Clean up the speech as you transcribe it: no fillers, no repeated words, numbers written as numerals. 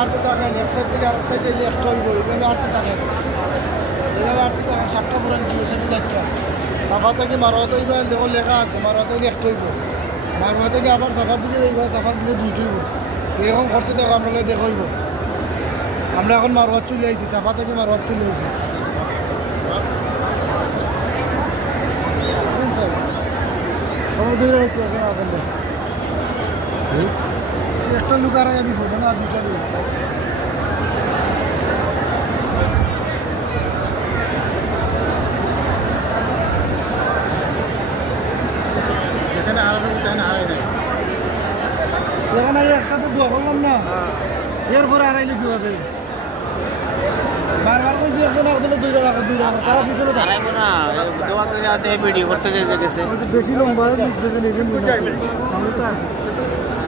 আরতে থাকেন এক সাইড থেকে আরেক সাইডে একটা হইব এইভাবে আরতে থাকেন এইভাবে আরতে থাকেন 7টা পুরান কি সেটা যাচ্ছে সাফা থেকে মারোয়া তৈব দেখো লেখা আছে মারোয়া থেকে একটা হইব মারোয়া থেকে আবার সাফার দিকে যাইব সাফার দিকে দুইটা হইব এরকম করতে দেখো আমরা দেখো হইব আমরা এখন মারোয়া চলে আইছি সাফা থেকে মারোয়া চলে আইছি একটা লুকার আগে বিপদ না দুইটা লোক যেখানে হারানো তেখানে হারাই নাই। যখন আমি একসাথে দোয়া করলাম না এরপরে হারাইলে কি হবে বারবার বলছি একজন একজনে 2 টাকা তারা পিছনে থাকে হারাইবো না দোয়া করে ভিডিও করতে গেছে বেশি লম্বা লিখছে যে নিজে আমি তো আছি